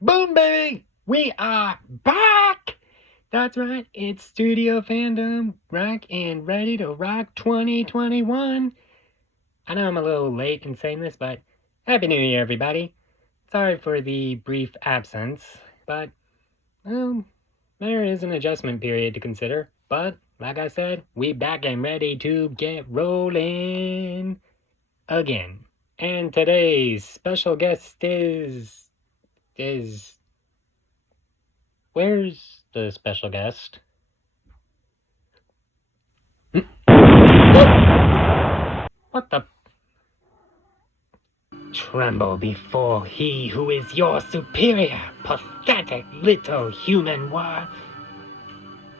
Boom, baby! We are back! That's right, it's Studio Fandom, rock and ready to rock 2021. I know I'm a little late in saying this, but Happy New Year, everybody. Sorry for the brief absence, but, well, there is an adjustment period to consider. But, like I said, we back and ready to get rolling again. And today's special guest is... Where's the special guest? What the? Tremble before he who is your superior, pathetic little human worth.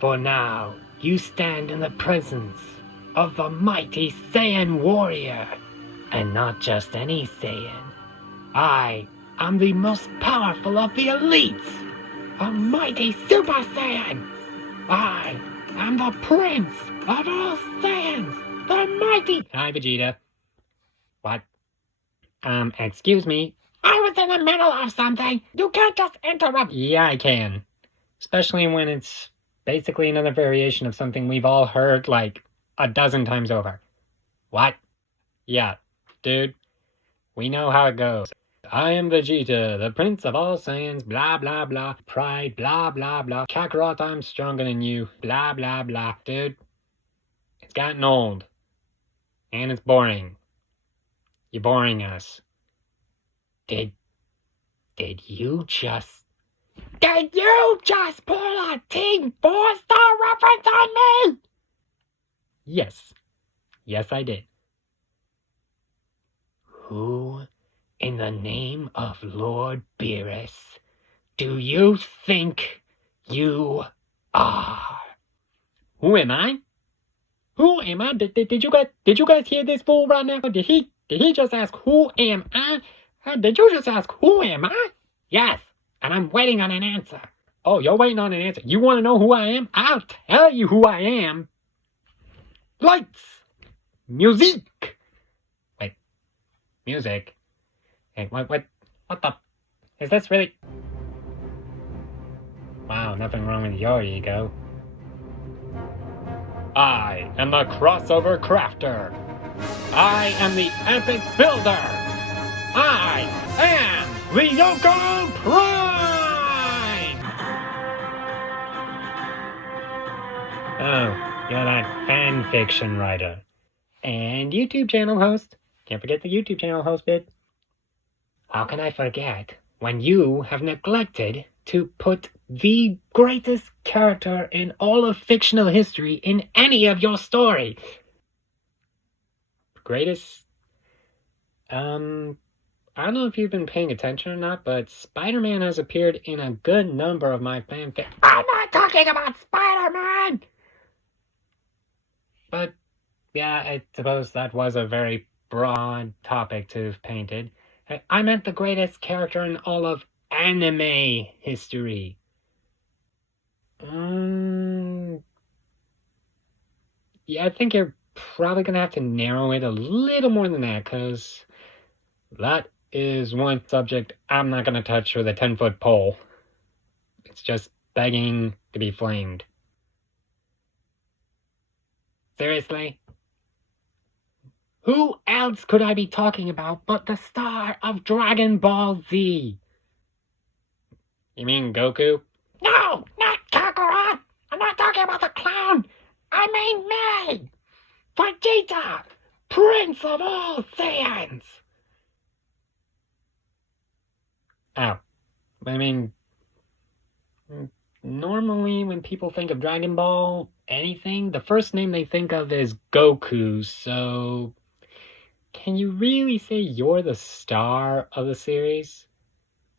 For now, you stand in the presence of the mighty Saiyan warrior. And not just any Saiyan. I am the most powerful of the elites. A mighty Super Saiyan. I am the prince of all Saiyans, the mighty... Hi, Vegeta. What? Excuse me. I was in the middle of something. You can't just interrupt. Yeah, I can. Especially when it's basically another variation of something we've all heard like a dozen times over. What? Yeah, dude. We know how it goes. I am Vegeta, the prince of all Saiyans, blah blah blah. Pride, blah blah blah. Kakarot, I'm stronger than you, blah blah blah. Dude, it's gotten old. And it's boring. You're boring us. Did you just pull a Team 4-star reference on me? Yes. Yes, I did. Who, in the name of Lord Beerus, do you think you are? Who am I? Who am I? Did you guys hear this fool right now? Did he just ask who am I? Did you just ask who am I? Yes, and I'm waiting on an answer. Oh, you're waiting on an answer. You want to know who I am? I'll tell you who I am. Lights! Music! Wait, music? Hey, what the? Is this really... Wow, nothing wrong with your ego. I am the crossover crafter. I am the epic builder. I am the Yoko Prime! Oh, you're that fan fiction writer. And YouTube channel host. Can't forget the YouTube channel host bit. How can I forget when you have neglected to put the greatest character in all of fictional history in any of your stories? Greatest? I don't know if you've been paying attention or not, but Spider-Man has appeared in a good number of my fanfic. I'm not talking about Spider-Man! But, yeah, I suppose that was a very broad topic to have painted. I meant the greatest character in all of anime history. Yeah, I think you're probably gonna have to narrow it a little more than that, because that is one subject I'm not gonna touch with a 10-foot pole. It's just begging to be flamed. Seriously? Who else could I be talking about but the star of Dragon Ball Z? You mean Goku? No, not Kakarot! I'm not talking about the clown! I mean me! Vegeta! Prince of all Saiyans! Oh. I mean... Normally when people think of Dragon Ball, anything, the first name they think of is Goku, so... Can you really say you're the star of the series?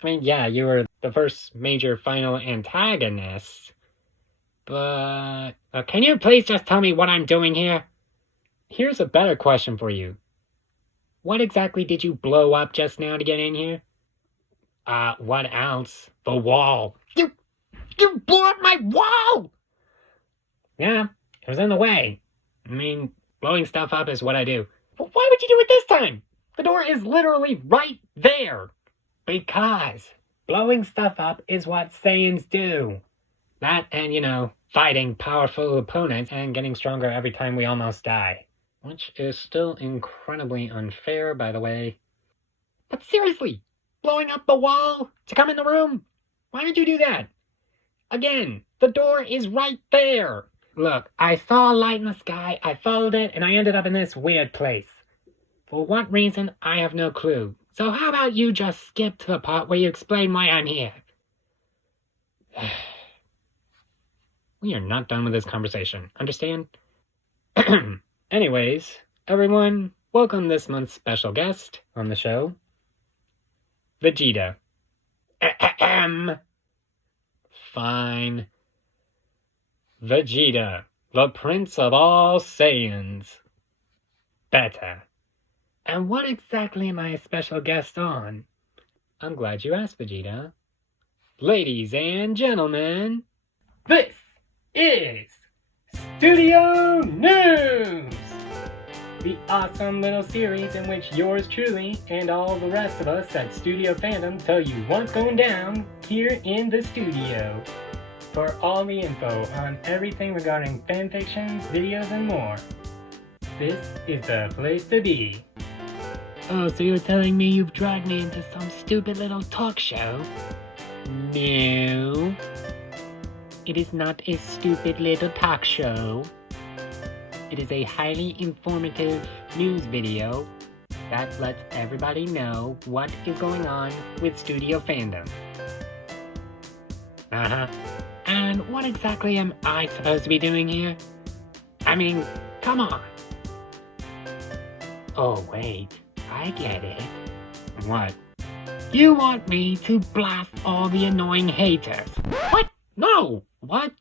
I mean, yeah, you were the first major final antagonist, but... can you please just tell me what I'm doing here? Here's a better question for you. What exactly did you blow up just now to get in here? What else? The wall. You blew up my wall! Yeah, it was in the way. I mean, blowing stuff up is what I do. But why would you do it this time? The door is literally right there. Because Blowing stuff up is what Saiyans do. That and, fighting powerful opponents and getting stronger every time we almost die. Which is still incredibly unfair, by the way. But seriously, blowing up the wall to come in the room? Why did you do that? Again, the door is right there. Look, I saw a light in the sky, I followed it, and I ended up in this weird place. For what reason, I have no clue. So how about you just skip to the part where you explain why I'm here? We are not done with this conversation, understand? Anyways, everyone, welcome this month's special guest on the show, Vegeta. Fine. Vegeta, the Prince of all Saiyans. Better. And what exactly am I a special guest on? I'm glad you asked, Vegeta. Ladies and gentlemen, this is Studio News! The awesome little series in which yours truly and all the rest of us at Studio Fandom tell you what's going down here in the studio. For all the info on everything regarding fanfictions, videos, and more, this is the place to be. Oh, so you're telling me you've dragged me into some stupid little talk show? No. It is not a stupid little talk show. It is a highly informative news video that lets everybody know what is going on with Studio Fandom. And what exactly am I supposed to be doing here? I mean, come on. Oh, wait. I get it. What? You want me to blast all the annoying haters. What? No! What?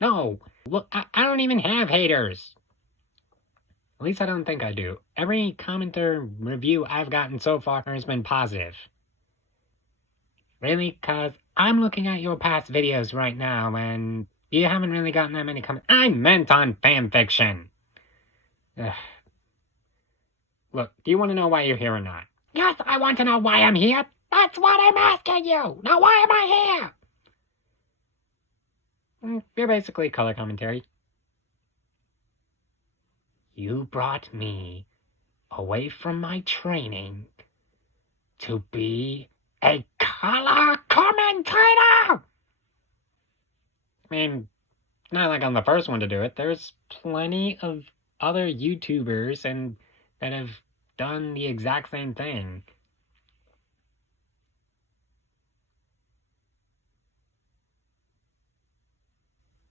No. Look, I don't even have haters. At least I don't think I do. Every commenter review I've gotten so far has been positive. Really? 'Cause I'm looking at your past videos right now and you haven't really gotten that many comments. I meant on fanfiction. Ugh. Look, do you want to know why you're here or not? Yes, I want to know why I'm here. That's what I'm asking you. Now, why am I here? You're basically color commentary. You brought me away from my training to be a color commentator. I mean, not like I'm the first one to do it. There's plenty of other YouTubers that have done the exact same thing.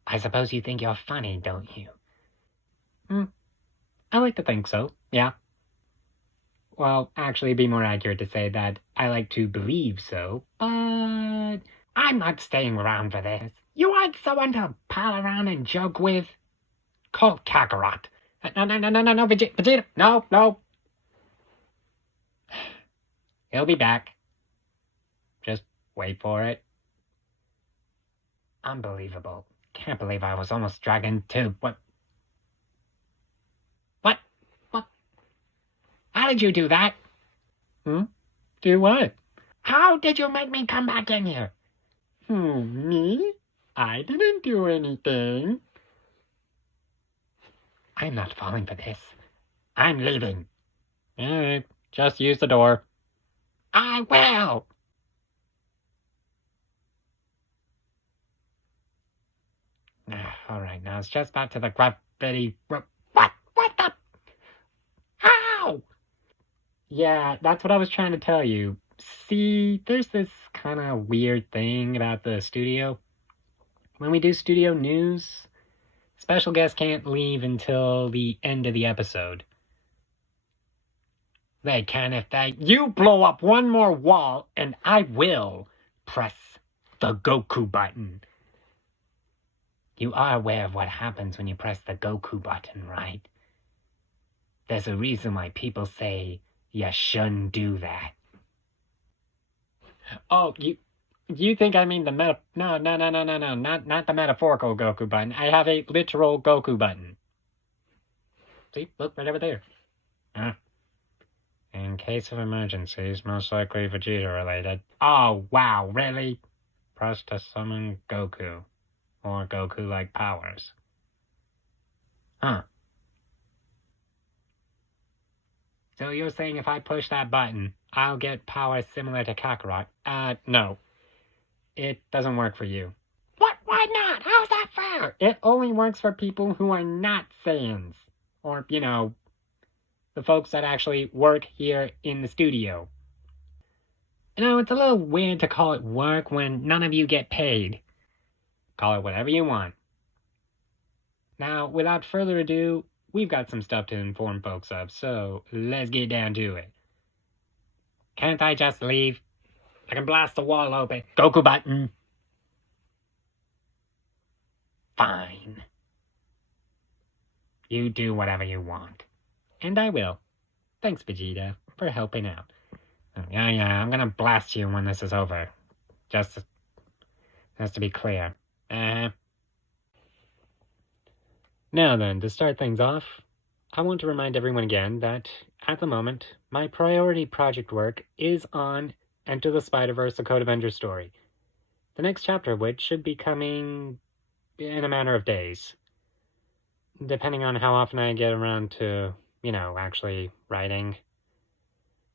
I suppose you think you're funny, don't you? I like to think so, yeah. Well, actually, it'd be more accurate to say that I like to believe so, but I'm not staying around for this. You want someone to pal around and joke with? Call Kakarot. No, Vegeta, no. He'll be back. Just wait for it. Unbelievable. Can't believe I was almost dragged into what? How did you do that? Do what? How did you make me come back in here? Me? I didn't do anything. I'm not falling for this. I'm leaving. Alright, just use the door. I will! Alright, now it's just back to the gravity... What? What the... How? Yeah, that's what I was trying to tell you. See, there's this kind of weird thing about the studio. When we do studio news, special guests can't leave until the end of the episode. They can if you blow up one more wall, and I will press the Goku button. You are aware of what happens when you press the Goku button, right? There's a reason why people say you shouldn't do that. Oh, you think I mean the No, not the metaphorical Goku button. I have a literal Goku button. See, look, right over there. In case of emergencies, most likely Vegeta-related. Oh, wow, really? Press to summon Goku. Or Goku-like powers. Huh. So you're saying if I push that button, I'll get powers similar to Kakarot? No. It doesn't work for you. What? Why not? How's that fair? It only works for people who are not Saiyans. Or, the folks that actually work here in the studio. It's a little weird to call it work when none of you get paid. Call it whatever you want. Now, without further ado, we've got some stuff to inform folks of, so let's get down to it. Can't I just leave? I can blast the wall open. Goku button. Fine. You do whatever you want. And I will. Thanks, Vegeta, for helping out. Yeah, I'm gonna blast you when this is over. Just to be clear. Now then, to start things off, I want to remind everyone again that, at the moment, my priority project work is on Enter the Spider-Verse: A Code Avenger story, the next chapter of which should be coming in a matter of days, depending on how often I get around to, actually writing.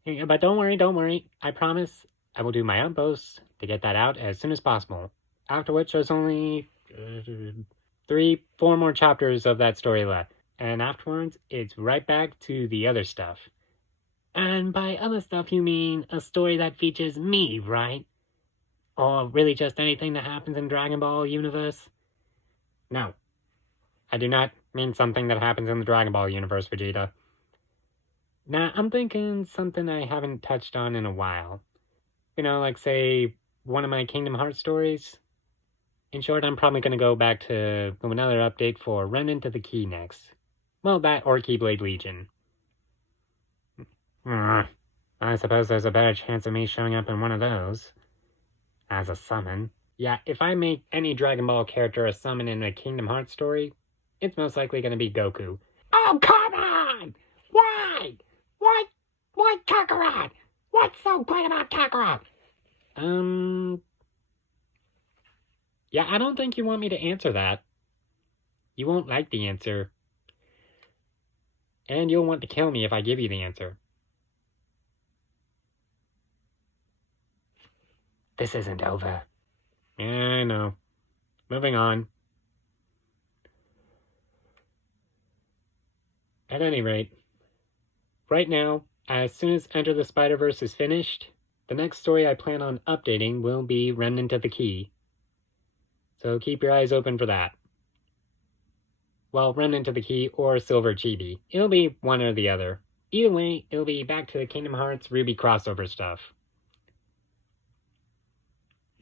But don't worry, I promise I will do my utmost to get that out as soon as possible, after which there's only 3-4 more chapters of that story left, and afterwards it's right back to the other stuff. And by other stuff you mean a story that features me, right? Or really just anything that happens in Dragon Ball universe? No, I do not mean something that happens in the Dragon Ball universe, Vegeta. Now, I'm thinking something I haven't touched on in a while. Like, say, one of my Kingdom Hearts stories. In short, I'm probably going to go back to another update for Remnant of the Key next. Well, that or Keyblade Legion. I suppose there's a better chance of me showing up in one of those. As a summon. Yeah, if I make any Dragon Ball character a summon in a Kingdom Hearts story, it's most likely going to be Goku. Oh, come on! Why? Why Kakarot? What's so great about Kakarot? Yeah, I don't think you want me to answer that. You won't like the answer. And you'll want to kill me if I give you the answer. This isn't over. Yeah, I know. Moving on. At any rate, right now, as soon as Enter the Spider-Verse is finished, the next story I plan on updating will be Remnant of the Key. So keep your eyes open for that. Well, Remnant of the Key or Silver Chibi. It'll be one or the other. Either way, it'll be back to the Kingdom Hearts Ruby crossover stuff.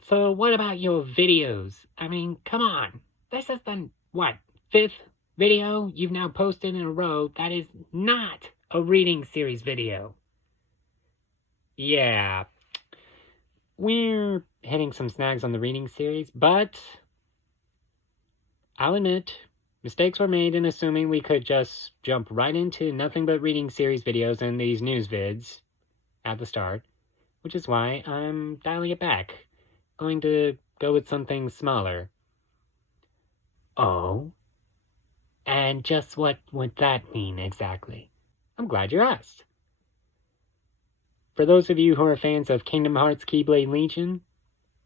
So what about your videos? I mean, come on. This is the, 5th video you've now posted in a row that is not a reading series video. Yeah. We're hitting some snags on the reading series, but I'll admit, mistakes were made in assuming we could just jump right into nothing but reading series videos and these news vids at the start, which is why I'm dialing it back. Going to go with something smaller. Oh? And just what would that mean exactly? I'm glad you asked. For those of you who are fans of Kingdom Hearts Keyblade Legion,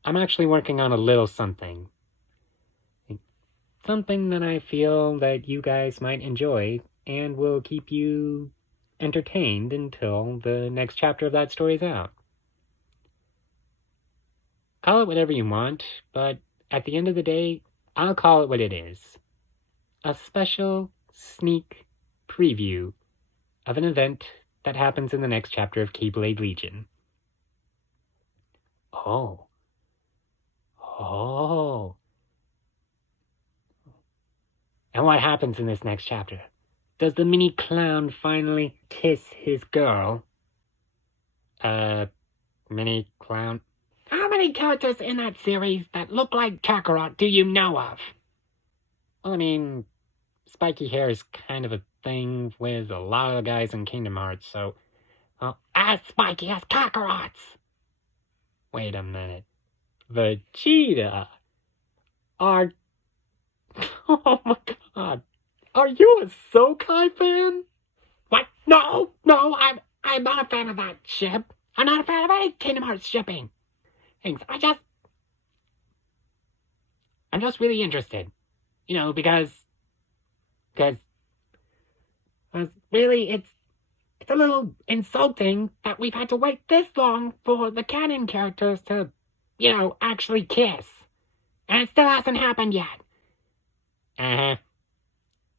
I'm actually working on a little something. Something that I feel that you guys might enjoy and will keep you entertained until the next chapter of that story is out. Call it whatever you want, but at the end of the day, I'll call it what it is. A special sneak preview of an event that happens in the next chapter of Keyblade Legion. Oh. And what happens in this next chapter? Does the mini clown finally kiss his girl? Mini clown? How many characters in that series that look like Kakarot do you know of? Well, I mean, spiky hair is kind of a thing with a lot of the guys in Kingdom Hearts, so Well, as spiky as Kakarot's. Wait a minute. Vegeta? Are... Oh my god. Are you a Sokai fan? What? No, I'm not a fan of that ship. I'm not a fan of any Kingdom Hearts shipping. Things. I'm just really interested. You know, because really, it's a little insulting that we've had to wait this long for the canon characters to, actually kiss. And it still hasn't happened yet. Uh-huh.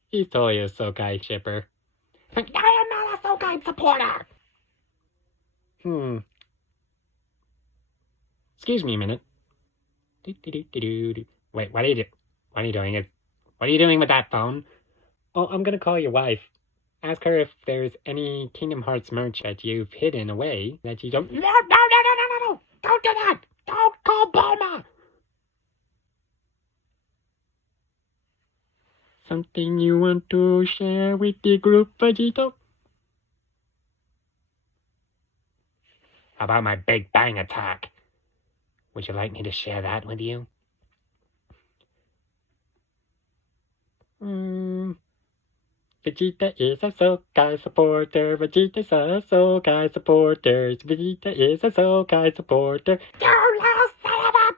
He's totally a Sokai shipper. But I am not a Sokai supporter! Excuse me a minute. Wait, what are you doing? What are you doing with that phone? Oh, I'm gonna call your wife. Ask her if there's any Kingdom Hearts merch that you've hidden away that you don't... No! Don't do that! Don't call Bulma! Something you want to share with the group, Vegito? How about my Big Bang attack? Would you like me to share that with you? Vegeta is a Sokai supporter. Vegeta's a Sokai supporter. Vegeta is a Sokai supporter. You little son of a...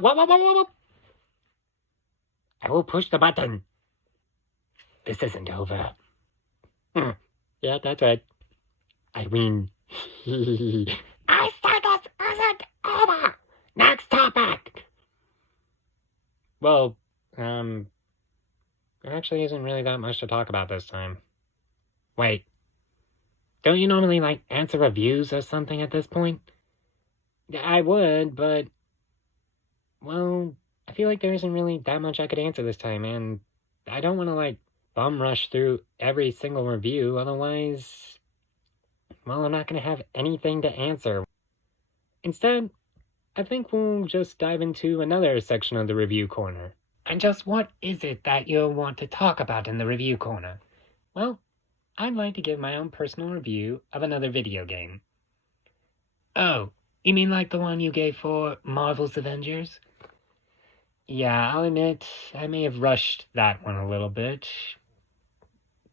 Whoa. I will push the button. This isn't over. Yeah, that's right. I win. I said this isn't over. Next topic. Well, there actually isn't really that much to talk about this time. Wait. Don't you normally, answer reviews or something at this point? I would, but... Well, I feel like there isn't really that much I could answer this time, and I don't want to, bum rush through every single review, otherwise... Well, I'm not going to have anything to answer. Instead, I think we'll just dive into another section of the review corner. And just what is it that you'll want to talk about in the review corner? Well, I'd like to give my own personal review of another video game. Oh, you mean like the one you gave for Marvel's Avengers? Yeah, I'll admit, I may have rushed that one a little bit,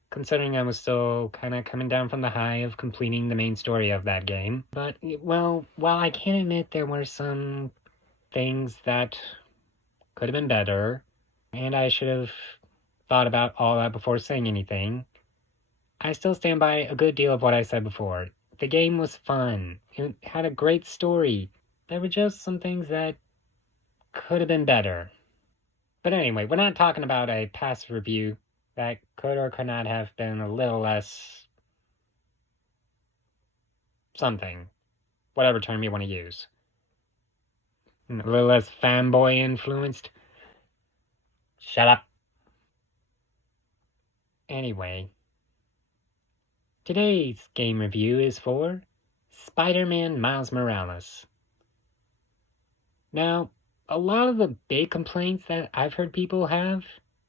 considering I was still kind of coming down from the high of completing the main story of that game. But, well, while I can admit there were some things that could have been better, and I should have thought about all that before saying anything, I still stand by a good deal of what I said before. The game was fun. It had a great story. There were just some things that could have been better. But anyway, we're not talking about a past review that could or could not have been a little less... something. Whatever term you want to use. A little less fanboy influenced. Shut up. Anyway, today's game review is for Spider-Man Miles Morales. Now, a lot of the big complaints that I've heard people have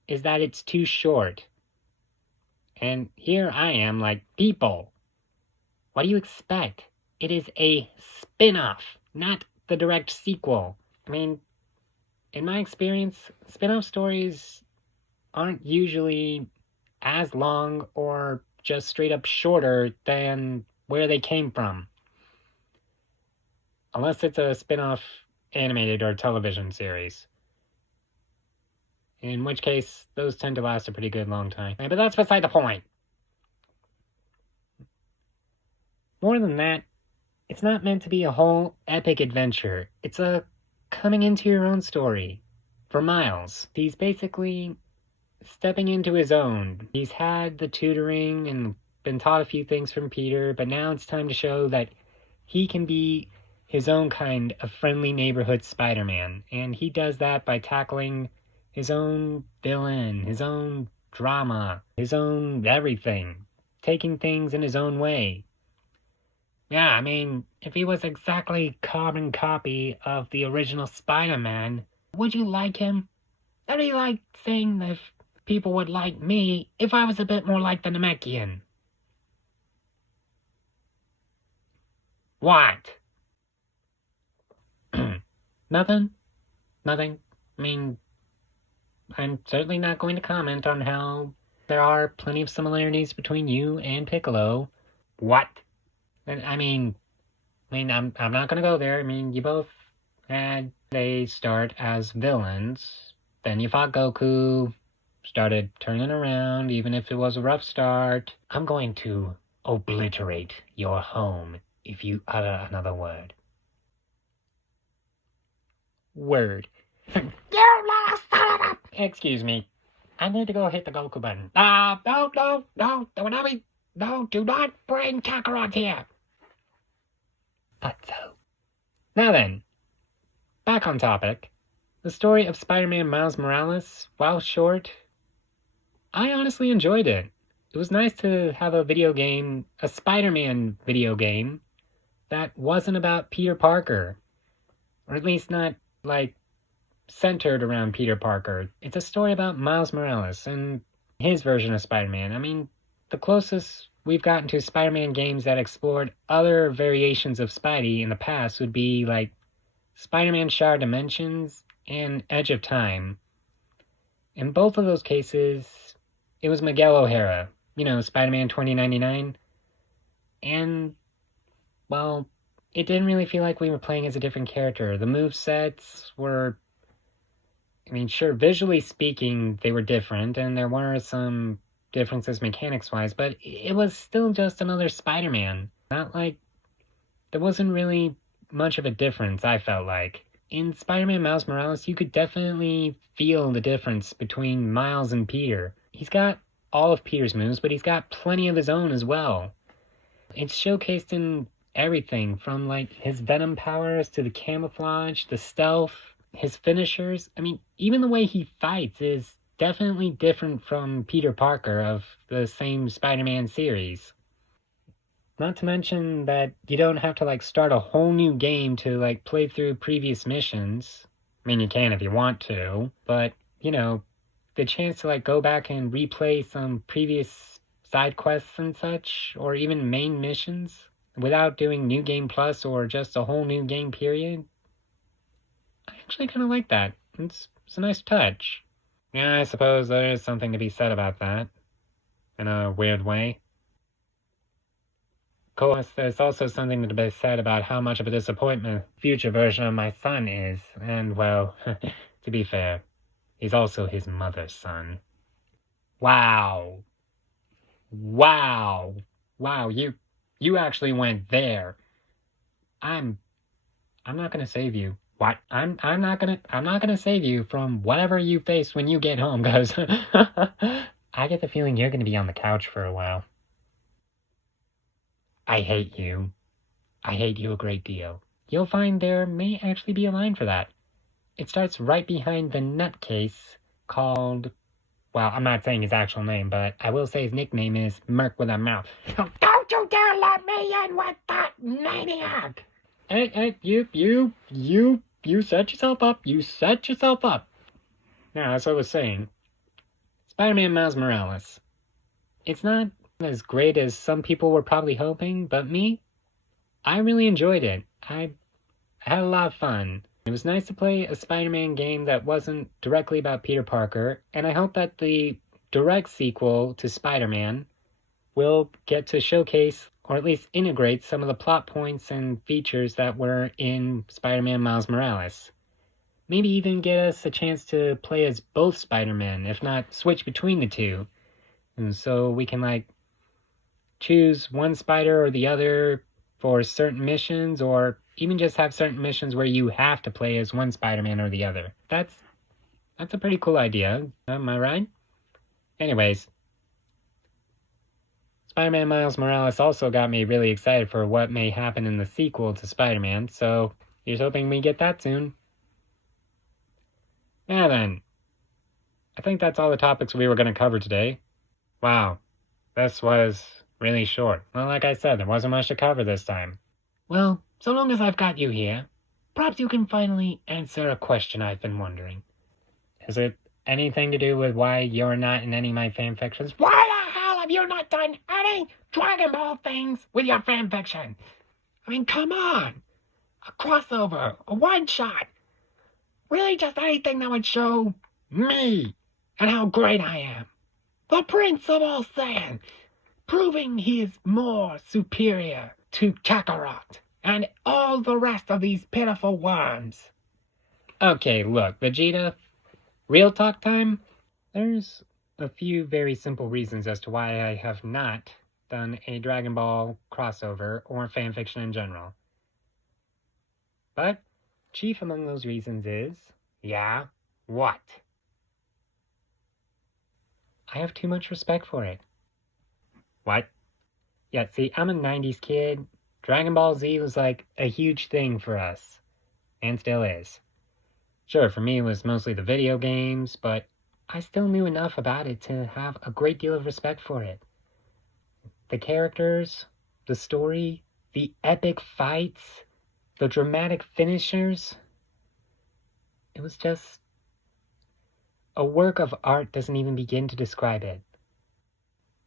is that it's too short. And here I am people, what do you expect? It is a spin-off, not the direct sequel. I mean, in my experience, spin-off stories aren't usually as long or just straight up shorter than where they came from. Unless it's a spin-off animated or television series. In which case, those tend to last a pretty good long time. But that's beside the point. More than that, it's not meant to be a whole epic adventure. It's a coming into your own story. For Miles, he's basically stepping into his own. He's had the tutoring and been taught a few things from Peter, but now it's time to show that he can be his own kind of friendly neighborhood Spider-Man, and he does that by tackling his own villain, his own drama, his own everything, taking things in his own way. Yeah, I mean, if he was exactly carbon copy of the original Spider-Man, would you like him? That'd be like saying if people would like me if I was a bit more like the Namekian. What? Nothing. Nothing. I mean, I'm certainly not going to comment on how there are plenty of similarities between you and Piccolo. What? I'm not gonna go there. I mean, you both had a start as villains. Then you fought Goku, started turning around, even if it was a rough start. I'm going to obliterate your home if you utter another word. Word. You little son of a... Excuse me. I need to go hit the Goku button. No, do not bring Kakarot here. But so. Now then, back on topic. The story of Spider-Man Miles Morales, while short, I honestly enjoyed it. It was nice to have a video game, a Spider-Man video game, that wasn't about Peter Parker. Or at least not, centered around Peter Parker. It's a story about Miles Morales and his version of Spider-Man. I mean, the closest we've gotten to Spider-Man games that explored other variations of Spidey in the past would be, Spider-Man Shattered Dimensions and Edge of Time. In both of those cases, it was Miguel O'Hara, Spider-Man 2099. And, well, it didn't really feel like we were playing as a different character. The movesets were, sure, visually speaking, they were different, and there were some differences mechanics-wise, but it was still just another Spider-Man. Not like, there wasn't really much of a difference, I felt like. In Spider-Man Miles Morales, you could definitely feel the difference between Miles and Peter. He's got all of Peter's moves, but he's got plenty of his own as well. It's showcased in everything, from his venom powers to the camouflage, the stealth, his finishers. Even the way he fights is definitely different from Peter Parker of the same Spider-Man series. Not to mention that you don't have to start a whole new game to play through previous missions. You can if you want to, but the chance to go back and replay some previous side quests and such, or even main missions, without doing New Game Plus or just a whole new game period, I actually kind of like that. It's a nice touch. Yeah, I suppose there is something to be said about that, in a weird way. Of course, there's also something to be said about how much of a disappointment the future version of my son is, and, well, to be fair, he's also his mother's son. Wow, you actually went there. I'm not gonna save you. What? I'm not gonna save you from whatever you face when you get home, because I get the feeling you're gonna be on the couch for a while. I hate you. I hate you a great deal. You'll find there may actually be a line for that. It starts right behind the nutcase called... Well, I'm not saying his actual name, but I will say his nickname is Merc with a Mouth. Don't you dare let me in with that maniac! Hey, you set yourself up. You set yourself up. Now, as I was saying, Spider-Man Miles Morales. It's not as great as some people were probably hoping, but me, I really enjoyed it. I had a lot of fun. It was nice to play a Spider-Man game that wasn't directly about Peter Parker, and I hope that the direct sequel to Spider-Man will get to showcase, or at least integrate, some of the plot points and features that were in Spider-Man Miles Morales. Maybe even get us a chance to play as both Spider-Men, if not switch between the two. And so we can, choose one Spider or the other for certain missions, or even just have certain missions where you have to play as one Spider-Man or the other. That's a pretty cool idea, am I right? Anyways, Spider-Man Miles Morales also got me really excited for what may happen in the sequel to Spider-Man, so here's hoping we get that soon. Now then, I think that's all the topics we were going to cover today. Wow, this was really short. Well, like I said, there wasn't much to cover this time. Well, so long as I've got you here, perhaps you can finally answer a question I've been wondering. Is it anything to do with why you're not in any of my fanfictions? Why the hell have you not done any Dragon Ball things with your fanfiction? I mean, come on! A crossover, a one-shot! Really just anything that would show me and how great I am. The Prince of all Saiyan, proving he is more superior to Kakarot and all the rest of these pitiful worms. Okay, look, Vegeta, real talk time? There's a few very simple reasons as to why I have not done a Dragon Ball crossover or fanfiction in general. But chief among those reasons is, yeah, what? I have too much respect for it. What? Yeah, see, I'm a 90s kid. Dragon Ball Z was like a huge thing for us, and still is. Sure, for me it was mostly the video games, but I still knew enough about it to have a great deal of respect for it. The characters, the story, the epic fights, the dramatic finishers. It was just a work of art doesn't even begin to describe it.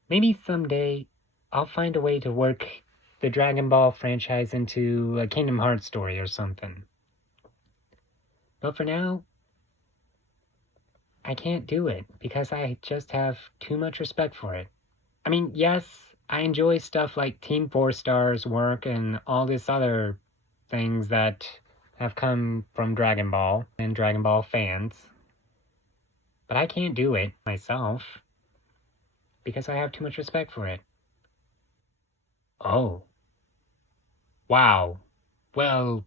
Maybe someday I'll find a way to work the Dragon Ball franchise into a Kingdom Hearts story or something. But for now, I can't do it because I just have too much respect for it. I mean, yes, I enjoy stuff like Team 4 Star's work and all this other things that have come from Dragon Ball and Dragon Ball fans. But I can't do it myself because I have too much respect for it. Oh. Wow. Well,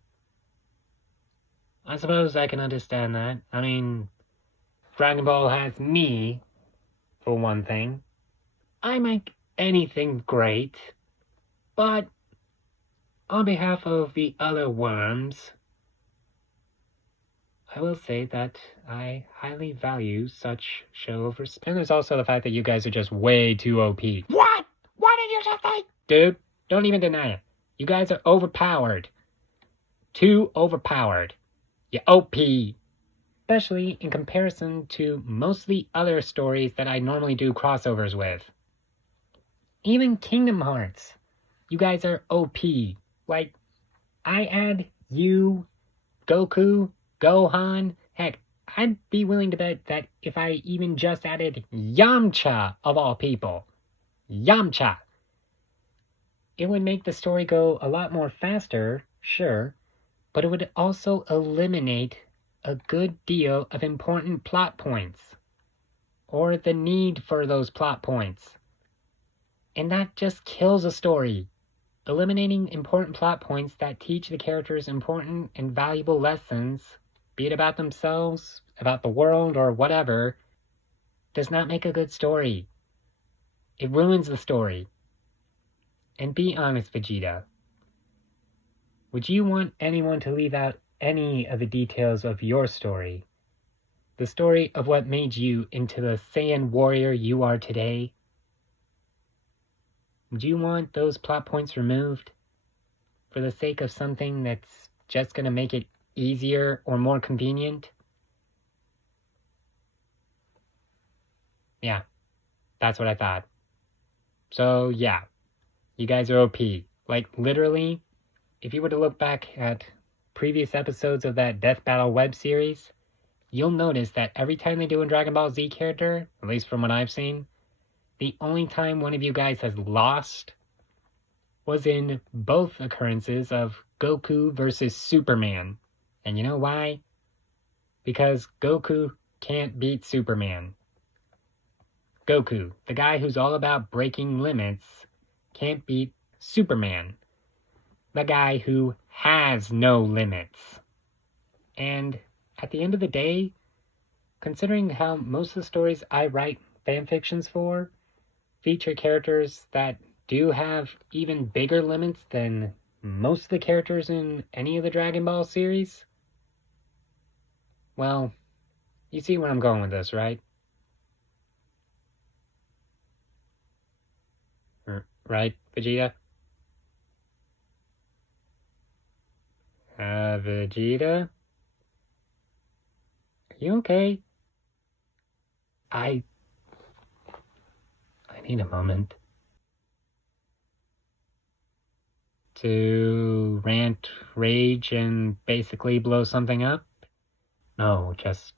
I suppose I can understand that. I mean, Dragon Ball has me, for one thing. I make anything great, but on behalf of the other worms, I will say that I highly value such show of respect. And there's also the fact that you guys are just way too OP. What? What did you just say? Dude, don't even deny it. You guys are overpowered. Too overpowered. You're OP. Especially in comparison to most of the other stories that I normally do crossovers with. Even Kingdom Hearts. You guys are OP. Like, I add you, Goku, Gohan, heck, I'd be willing to bet that if I even just added Yamcha, of all people, Yamcha, it would make the story go a lot more faster, sure, but it would also eliminate a good deal of important plot points, or the need for those plot points. And that just kills a story. Eliminating important plot points that teach the characters important and valuable lessons, be it about themselves, about the world, or whatever, does not make a good story. It ruins the story. And be honest, Vegeta. Would you want anyone to leave out any of the details of your story? The story of what made you into the Saiyan warrior you are today? Would you want those plot points removed for the sake of something that's just going to make it easier or more convenient? Yeah, that's what I thought. So yeah, you guys are OP. Like literally, if you were to look back at previous episodes of that Death Battle web series, you'll notice that every time they do a Dragon Ball Z character, at least from what I've seen, the only time one of you guys has lost was in both occurrences of Goku versus Superman. And you know why? Because Goku can't beat Superman. Goku, the guy who's all about breaking limits, can't beat Superman, the guy who has no limits. And at the end of the day, considering how most of the stories I write fanfictions for feature characters that do have even bigger limits than most of the characters in any of the Dragon Ball series, well, you see where I'm going with this, right? Right, Vegeta? Vegeta? Are you okay? I need a moment To rant, rage, and basically blow something up? No, just...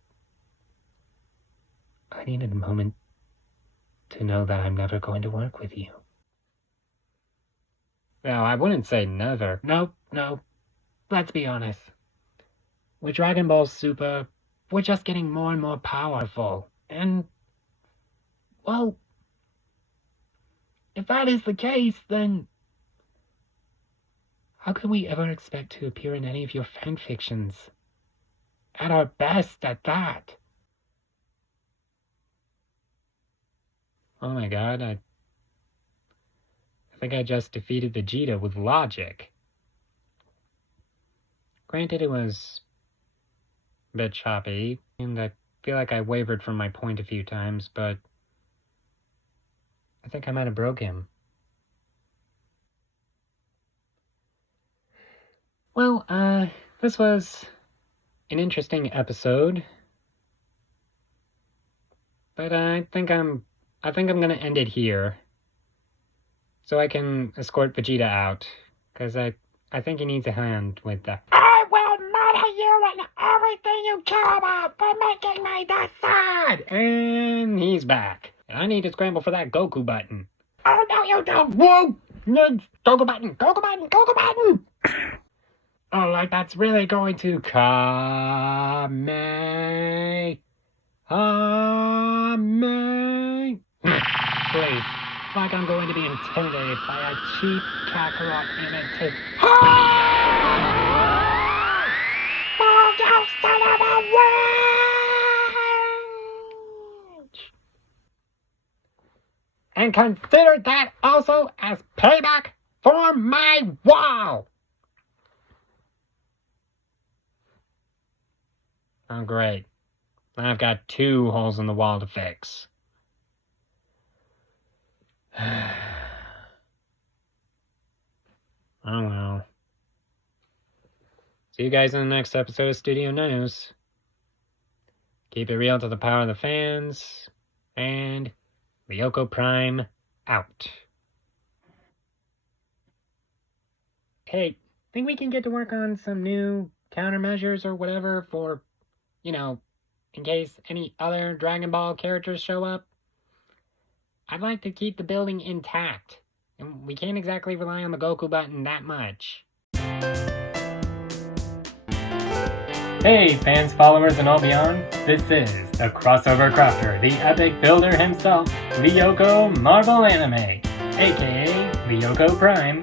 I needed a moment to know that I'm never going to work with you. No, I wouldn't say never. No. Let's be honest. With Dragon Ball Super, we're just getting more and more powerful. And, well, if that is the case, then how can we ever expect to appear in any of your fanfictions? At our best, at that. Oh my god, I think I just defeated Vegeta with logic. Granted, it was a bit choppy, and I feel like I wavered from my point a few times, but I think I might have broke him. Well, this was an interesting episode, but I think I'm gonna end it here, so I can escort Vegeta out, because I think he needs a hand with that. I will murder you and everything you care about for making me the Sun! And he's back. And I need to scramble for that Goku button. Oh no you don't! Whoa! Goku button! Goku button! Goku button! Oh, like that's really going to Kame. Please, like I'm going to be intimidated by a cheap Kakarot imitation. Oh, you son of a witch! And consider that also as payback for my wall! Oh, great. I've got 2 holes in the wall to fix. Oh well. See you guys in the next episode of Studio News. Keep it real to the power of the fans. And Lyoko Prime out. Hey, think we can get to work on some new countermeasures or whatever for, in case any other Dragon Ball characters show up? I'd like to keep the building intact, and we can't exactly rely on the Goku button that much. Hey fans, followers, and all beyond, this is the Crossover Crafter, the epic builder himself, Lyoko Marvel Anime, aka Lyoko Prime,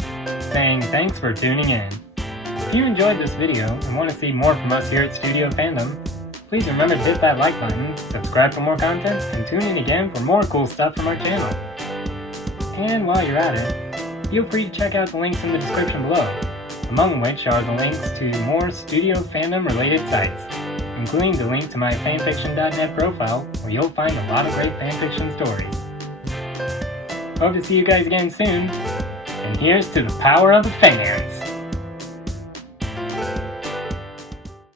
saying thanks for tuning in. If you enjoyed this video and want to see more from us here at Studio Fandom, please remember to hit that like button, subscribe for more content, and tune in again for more cool stuff from our channel. And while you're at it, feel free to check out the links in the description below, among which are the links to more Studio Fandom related sites, including the link to my fanfiction.net profile, where you'll find a lot of great fanfiction stories. Hope to see you guys again soon, and here's to the power of the fans!